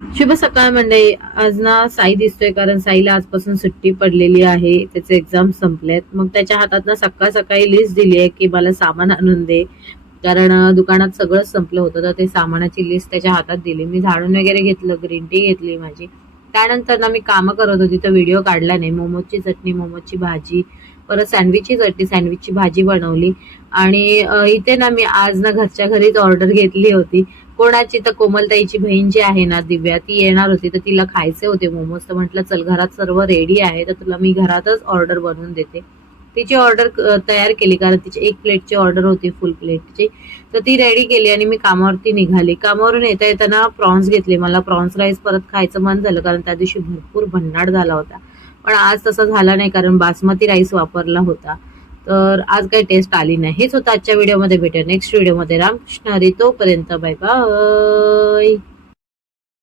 शुभ सकाळ मंडळी. आज ना साई दिसतोय कारण साईला आजपासून सुट्टी पडलेली आहे. त्याचे एक्झाम संपलेत. मग त्याच्या हातात ना सकाळ सकाळी लिस्ट दिली आहे की मला सामान आणून दे. कारण दुकानात सगळं संपलं होतं. तर ते सामानाची लिस्ट त्याच्या हातात दिली. मी झाडून वगैरे घेतलं ग्रीन टी घेतली माझी. त्यानंतर ना मी कामं करत होती तर व्हिडिओ काढला नाही. मोमोजची चटणी मोमोजची भाजी परत सँडविचची चटणी सँडविचची भाजी बनवली. आणि इथे ना मी आज ना घरच्या घरीच ऑर्डर घेतली होती. कोणाची? तर कोमलताईची बहीण जी आहे ना दिव्या ती येणार होती तर तिला खायचे होते मोमोज. तर म्हटलं चल घरात सर्व रेडी आहे तर तुला मी घरातच ऑर्डर बनवून देते. तिची ऑर्डर तयार केली. कारण तिची एक प्लेटची ऑर्डर होती फुल प्लेटची तर ती रेडी केली आणि मी कामावरती निघाली. कामावरून येता येताना प्रॉन्स घेतले. मला प्रॉन्स राईस परत खायचं मन झालं कारण त्या दिवशी भरपूर भन्नाट झाला होता. पण आज तसा झाला नाही कारण बासमती राईस वापरला होता. तर आज काही टेस्ट आली नाही. हेच होतं आजच्या व्हिडिओमध्ये भेटेल नेक्स्ट व्हिडिओमध्ये रामकृष्ण हरी तोपर्यंत बाय बाय